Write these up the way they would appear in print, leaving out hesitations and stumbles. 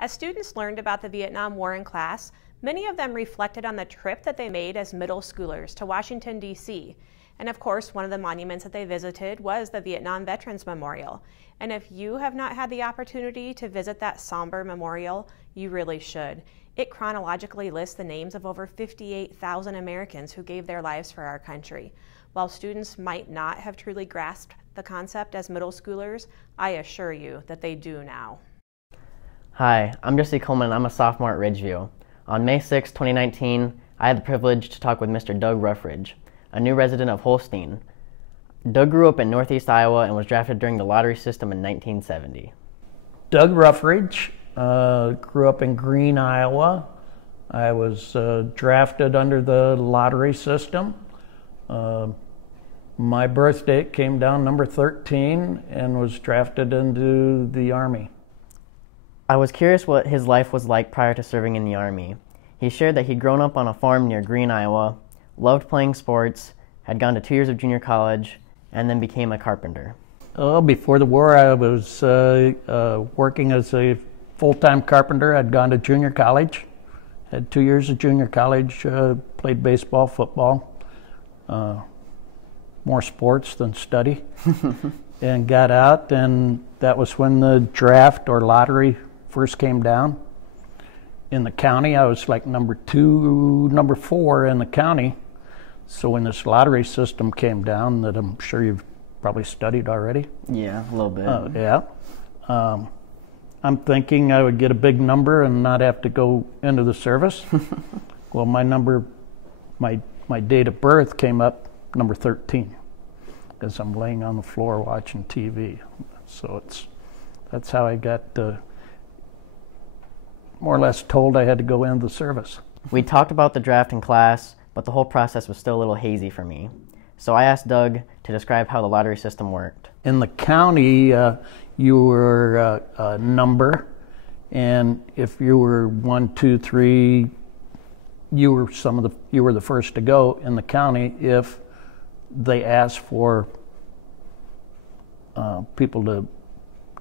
As students learned about the Vietnam War in class, many of them reflected on the trip that they made as middle schoolers to Washington, D.C. And of course, one of the monuments that they visited was the Vietnam Veterans Memorial. And if you have not had the opportunity to visit that somber memorial, you really should. It chronologically lists the names of over 58,000 Americans who gave their lives for our country. While students might not have truly grasped the concept as middle schoolers, I assure you that they do now. Hi, I'm Jesse Coleman. I'm a sophomore at Ridgeview. On May 6, 2019, I had the privilege to talk with Mr. Doug Ruffridge, a new resident of Holstein. Doug grew up in northeast Iowa and was drafted during the lottery system in 1970. Doug Ruffridge, grew up in Green, Iowa. I was drafted under the lottery system. My birth date came down number 13 and was drafted into the Army. I was curious what his life was like prior to serving in the Army. He shared that he'd grown up on a farm near Green, Iowa, loved playing sports, had gone to 2 years of junior college, and then became a carpenter. Before the war, I was working as a full-time carpenter. I'd gone to junior college, had 2 years of junior college, played baseball, football, more sports than study, and got out, and that was when the draft or lottery first came down. In the county, I was like number 4 in the county. So when this lottery system came down, that I'm sure you've probably studied already. Yeah, a little bit. Yeah. I'm thinking I would get a big number and not have to go into the service. Well, my date of birth came up number 13 as I'm laying on the floor watching TV. So that's how I got more or less told I had to go into the service. We talked about the draft in class, but the whole process was still a little hazy for me. So I asked Doug to describe how the lottery system worked. In the county, you were a number, and if you were 1, 2, 3, you were the first to go in the county if they asked for people to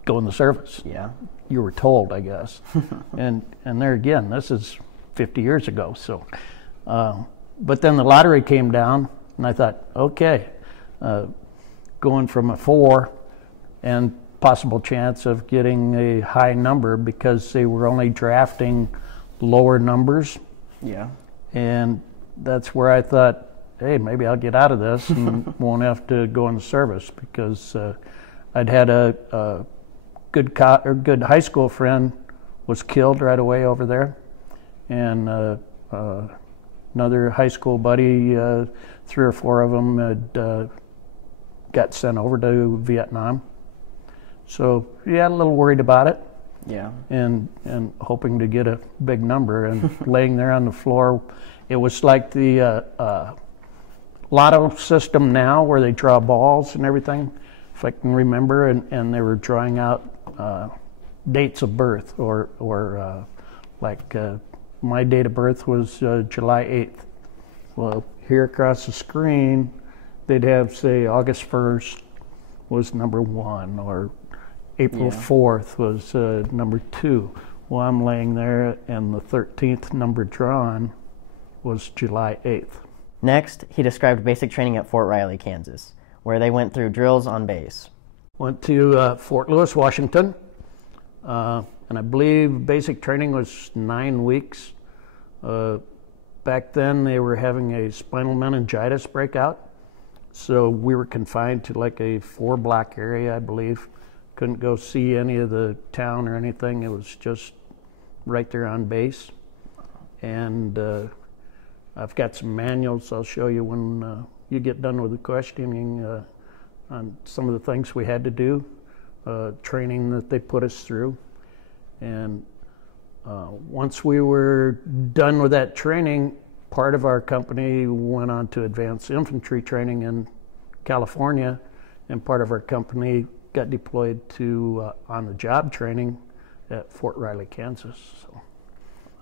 go in the service. Yeah. You were told, I guess. and there again, this is 50 years ago. So, but then the lottery came down, and I thought, okay, going from a 4 and possible chance of getting a high number because they were only drafting lower numbers. Yeah. And that's where I thought, hey, maybe I'll get out of this and won't have to go in the service, because I'd had a good high school friend was killed right away over there, and another high school buddy, 3 or 4 of them had got sent over to Vietnam. So yeah, a little worried about it. Yeah. And hoping to get a big number, and laying there on the floor. It was like the lotto system now, where they draw balls and everything, if I can remember, and they were drawing out dates of birth, or my date of birth was July 8th. Well, here across the screen, they'd have, say, August 1st was number 1, or April 4th was number 2. Well, I'm laying there, and the 13th number drawn was July 8th. Next, he described basic training at Fort Riley, Kansas, where they went through drills on base. Went to Fort Lewis, Washington, and I believe basic training was 9 weeks. Back then, they were having a spinal meningitis breakout, so we were confined to like a 4-block area, I believe. Couldn't go see any of the town or anything. It was just right there on base. And I've got some manuals I'll show you when you get done with the questioning on some of the things we had to do, training that they put us through. And once we were done with that training, part of our company went on to advanced infantry training in California, and part of our company got deployed to on-the-job training at Fort Riley, Kansas. So.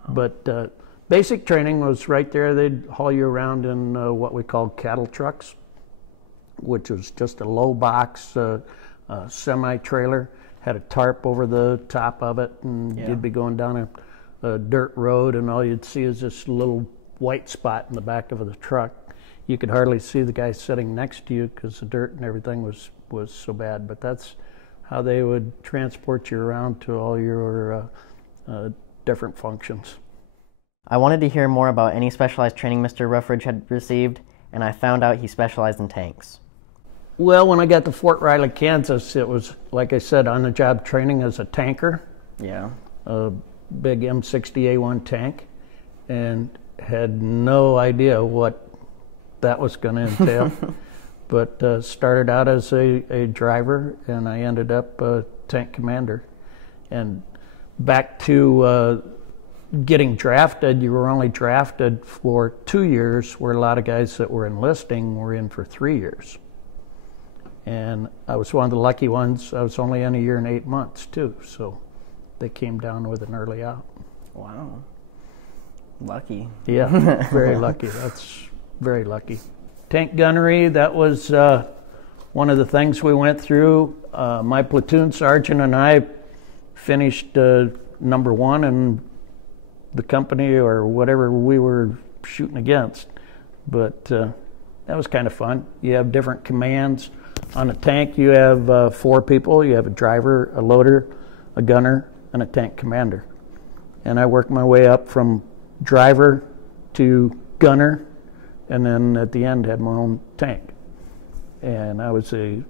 But basic training was right there. They'd haul you around in what we called cattle trucks, which was just a low box semi-trailer, had a tarp over the top of it, and you'd be going down a dirt road, and all you'd see is this little white spot in the back of the truck. You could hardly see the guy sitting next to you because the dirt and everything was so bad. But that's how they would transport you around to all your different functions. I wanted to hear more about any specialized training Mr. Ruffridge had received, and I found out he specialized in tanks. Well, when I got to Fort Riley, Kansas, it was, like I said, on-the-job training as a tanker. Yeah. A big M60A1 tank, and had no idea what that was going to entail. But started out as a driver, and I ended up a tank commander. And back to getting drafted, you were only drafted for 2 years, where a lot of guys that were enlisting were in for 3 years. And I was one of the lucky ones. I was only in a year and 8 months, too, so they came down with an early out. Wow. Lucky. Yeah, very lucky. That's very lucky. Tank gunnery, that was one of the things we went through. My platoon sergeant and I finished number 1 in the company or whatever we were shooting against. But that was kind of fun. You have different commands. On a tank, you have 4 people. You have a driver, a loader, a gunner, and a tank commander. And I worked my way up from driver to gunner, and then at the end had my own tank. And I was a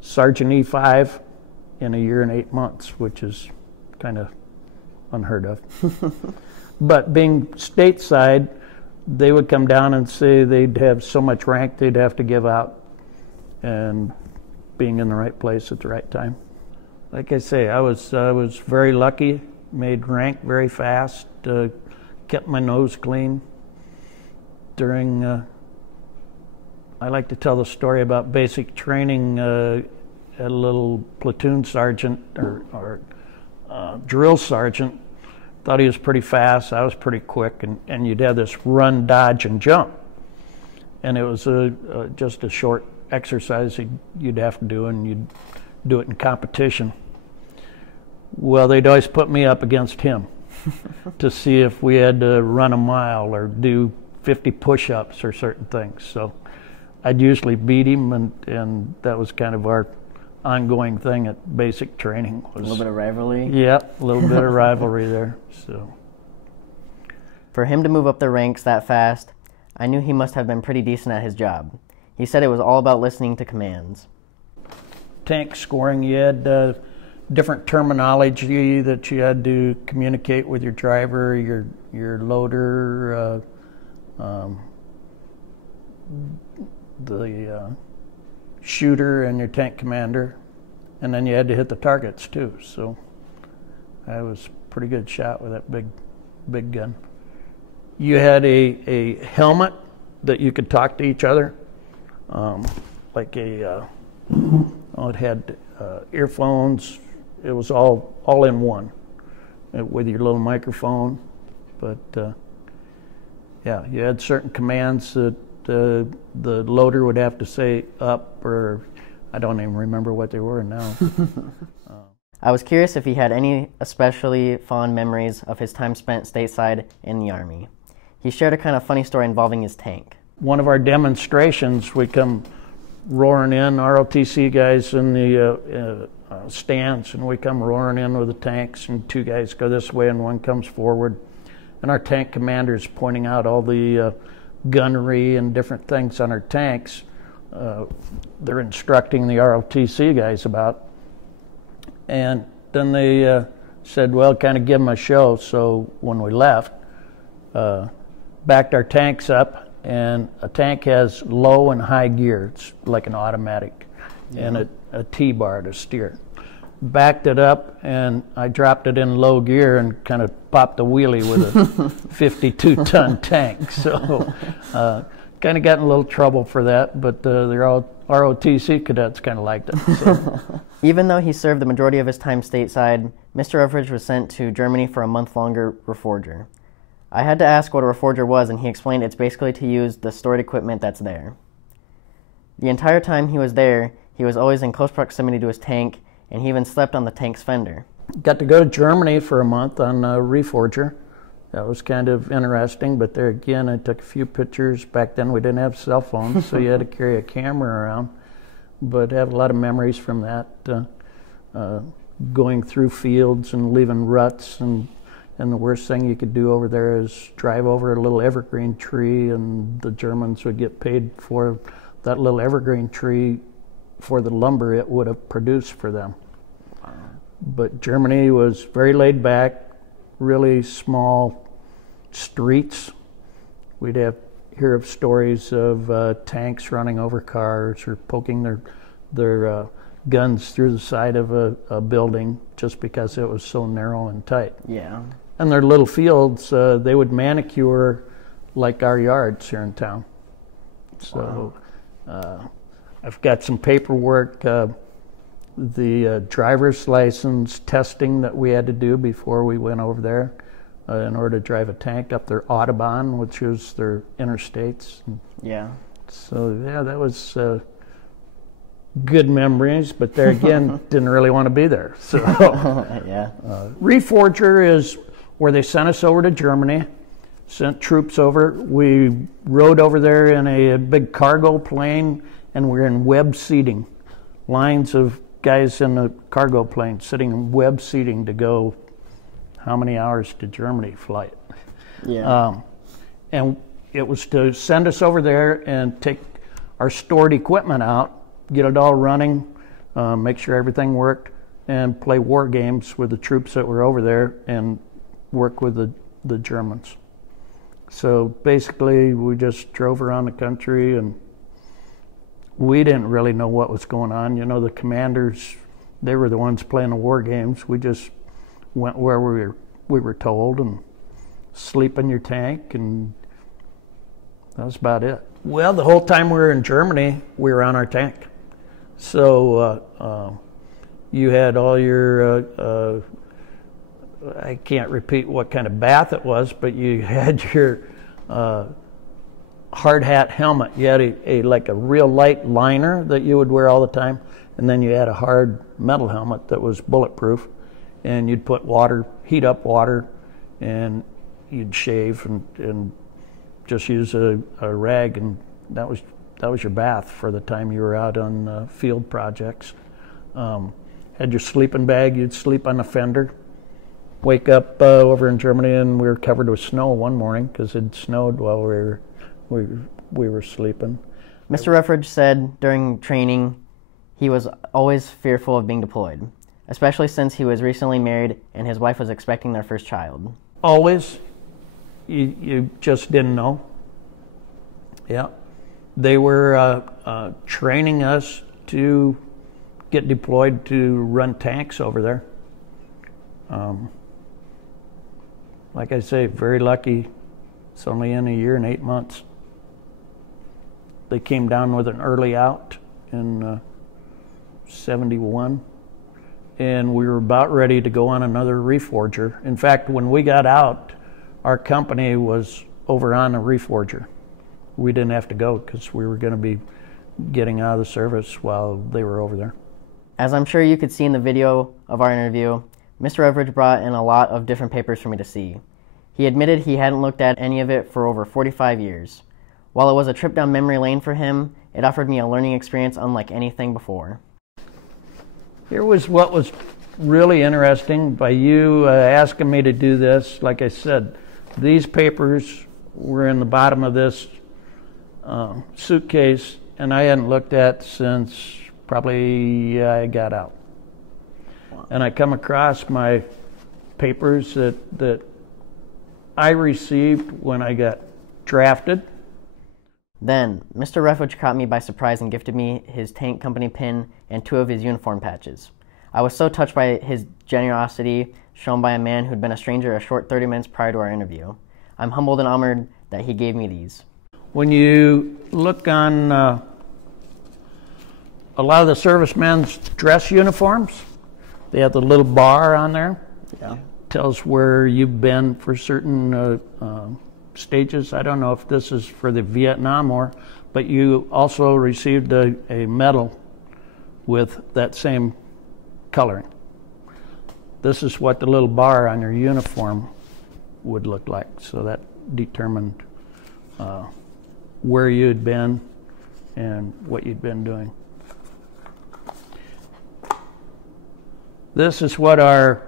Sergeant E5 in a year and 8 months, which is kind of unheard of. But being stateside, they would come down and say they'd have so much rank they'd have to give out, and being in the right place at the right time. Like I say, I was very lucky, made rank very fast, kept my nose clean. During, I like to tell the story about basic training. A little platoon sergeant or drill sergeant thought he was pretty fast. I was pretty quick, and you'd have this run, dodge, and jump. And it was just a short exercise you'd have to do, and you'd do it in competition. Well, they'd always put me up against him to see if we had to run a mile or do 50 push-ups or certain things. So I'd usually beat him, and that was kind of our ongoing thing at basic training. A little bit of rivalry? Yeah, a little bit of rivalry there. So, for him to move up the ranks that fast, I knew he must have been pretty decent at his job. He said it was all about listening to commands. Tank scoring, you had different terminology that you had to communicate with your driver, your loader, the shooter, and your tank commander, and then you had to hit the targets too. So I was a pretty good shot with that big gun. You had a helmet that you could talk to each other, like it had earphones. It was all in one with your little microphone. But yeah, you had certain commands that the loader would have to say up, or I don't even remember what they were now. I was curious if he had any especially fond memories of his time spent stateside in the Army. He shared a kind of funny story involving his tank. One of our demonstrations, we come roaring in, ROTC guys in the stands, and we come roaring in with the tanks, and 2 guys go this way and 1 comes forward. And our tank commander is pointing out all the gunnery and different things on our tanks. They're instructing the ROTC guys about. And then they said, well, kind of give them a show. So when we left, backed our tanks up, and a tank has low and high gear. It's like an automatic, and a T-bar to steer. Backed it up, and I dropped it in low gear and kind of popped the wheelie with a 52-ton tank. So kind of got in a little trouble for that, but the ROTC cadets kind of liked it. So. Even though he served the majority of his time stateside, Mr. Ruffridge was sent to Germany for a month longer reforger. I had to ask what a reforger was, and he explained it's basically to use the stored equipment that's there. The entire time he was there, he was always in close proximity to his tank, and he even slept on the tank's fender. Got to go to Germany for a month on a reforger. That was kind of interesting, but there again, I took a few pictures. Back then we didn't have cell phones, so you had to carry a camera around. But I have a lot of memories from that, going through fields and leaving ruts, and the worst thing you could do over there is drive over a little evergreen tree, and the Germans would get paid for that little evergreen tree for the lumber it would have produced for them. But Germany was very laid back, really small streets. We'd hear of stories of tanks running over cars or poking their guns through the side of a building just because it was so narrow and tight. Yeah. And their little fields, they would manicure like our yards here in town. So I've got some paperwork, the driver's license testing that we had to do before we went over there in order to drive a tank up their Autobahn, which is their interstates. Yeah. So yeah, that was good memories, but there again, didn't really want to be there. So yeah. Reforger is where they sent us over to Germany, sent troops over. We rode over there in a big cargo plane, and we're in web seating. Lines of guys in the cargo plane sitting in web seating to go how many hours to Germany flight. Yeah. And it was to send us over there and take our stored equipment out, get it all running, make sure everything worked, and play war games with the troops that were over there and work with the Germans. So basically we just drove around the country, and we didn't really know what was going on. You know, the commanders, they were the ones playing the war games. We just went where we were told and sleep in your tank, and that was about it. Well, the whole time we were in Germany, we were on our tank. So you had all your, I can't repeat what kind of bath it was, but you had your hard hat helmet. You had a like a real light liner that you would wear all the time, and then you had a hard metal helmet that was bulletproof, and you'd put water, heat up water, and you'd shave and just use a rag, and that was your bath for the time you were out on field projects. Had your sleeping bag, you'd sleep on the fender. Wake up over in Germany, and we were covered with snow one morning because it snowed while we were sleeping. Mr. Ruffridge said during training he was always fearful of being deployed, especially since he was recently married and his wife was expecting their first child. Always. You just didn't know. Yeah. They were training us to get deployed to run tanks over there. Like I say, very lucky. It's only in a year and 8 months. They came down with an early out in 71, and we were about ready to go on another reforger. In fact, when we got out, our company was over on a reforger. We didn't have to go because we were going to be getting out of the service while they were over there. As I'm sure you could see in the video of our interview, Mr. Ruffridge brought in a lot of different papers for me to see. He admitted he hadn't looked at any of it for over 45 years. While it was a trip down memory lane for him, it offered me a learning experience unlike anything before. Here was what was really interesting by you asking me to do this. Like I said, these papers were in the bottom of this suitcase, and I hadn't looked at since probably I got out. And I come across my papers that I received when I got drafted. Then, Mr. Ruffridge caught me by surprise and gifted me his tank company pin and 2 of his uniform patches. I was so touched by his generosity shown by a man who'd been a stranger a short 30 minutes prior to our interview. I'm humbled and honored that he gave me these. When you look on a lot of the servicemen's dress uniforms, they have the little bar on there. Yeah. Tells where you've been for certain stages. I don't know if this is for the Vietnam War, but you also received a medal with that same coloring. This is what the little bar on your uniform would look like. So that determined where you'd been and what you'd been doing. This is what our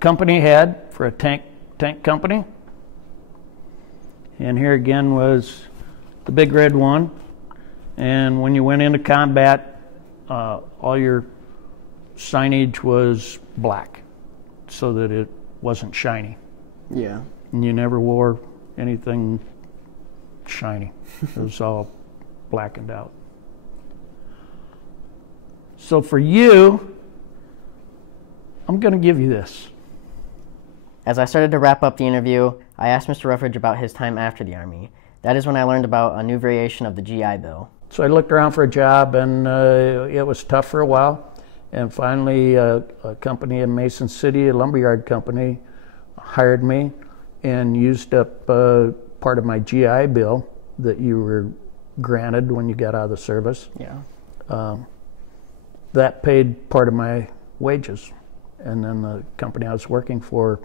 company had for a tank company. And here again was the big red one. And when you went into combat, all your signage was black so that it wasn't shiny. Yeah. And you never wore anything shiny. It was all blackened out. So for you, I'm going to give you this. As I started to wrap up the interview, I asked Mr. Ruffridge about his time after the Army. That is when I learned about a new variation of the GI Bill. So I looked around for a job, and it was tough for a while. And finally, a company in Mason City, a lumberyard company, hired me and used up part of my GI Bill that you were granted when you got out of the service. Yeah. That paid part of my wages. And then the company I was working for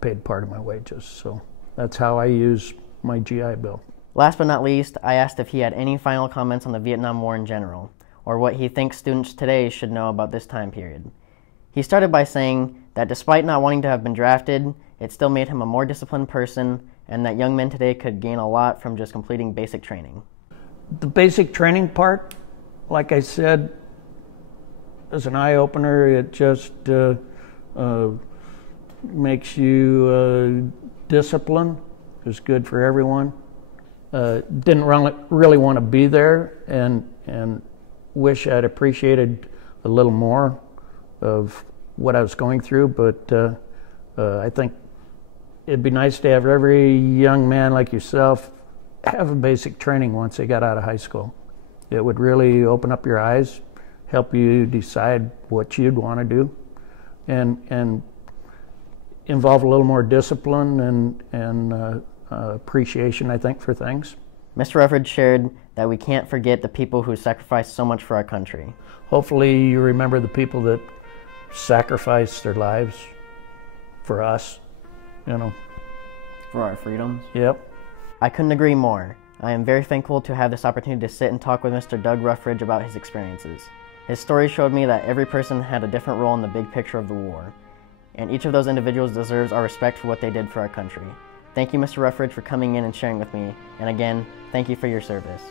paid part of my wages. So that's how I use my GI Bill. Last but not least, I asked if he had any final comments on the Vietnam War in general, or what he thinks students today should know about this time period. He started by saying that despite not wanting to have been drafted, it still made him a more disciplined person, and that young men today could gain a lot from just completing basic training. The basic training part, like I said, is an eye-opener. It just makes you disciplined. It's good for everyone. Didn't really want to be there, and wish I'd appreciated a little more of what I was going through, but I think it'd be nice to have every young man like yourself have a basic training once they got out of high school. It would really open up your eyes, help you decide what you'd want to do, and involve a little more discipline and appreciation, I think, for things. Mr. Ruffridge shared that we can't forget the people who sacrificed so much for our country. Hopefully you remember the people that sacrificed their lives for us, you know. For our freedoms? Yep. I couldn't agree more. I am very thankful to have this opportunity to sit and talk with Mr. Doug Ruffridge about his experiences. His story showed me that every person had a different role in the big picture of the war, and each of those individuals deserves our respect for what they did for our country. Thank you, Mr. Ruffridge, for coming in and sharing with me, and again, thank you for your service.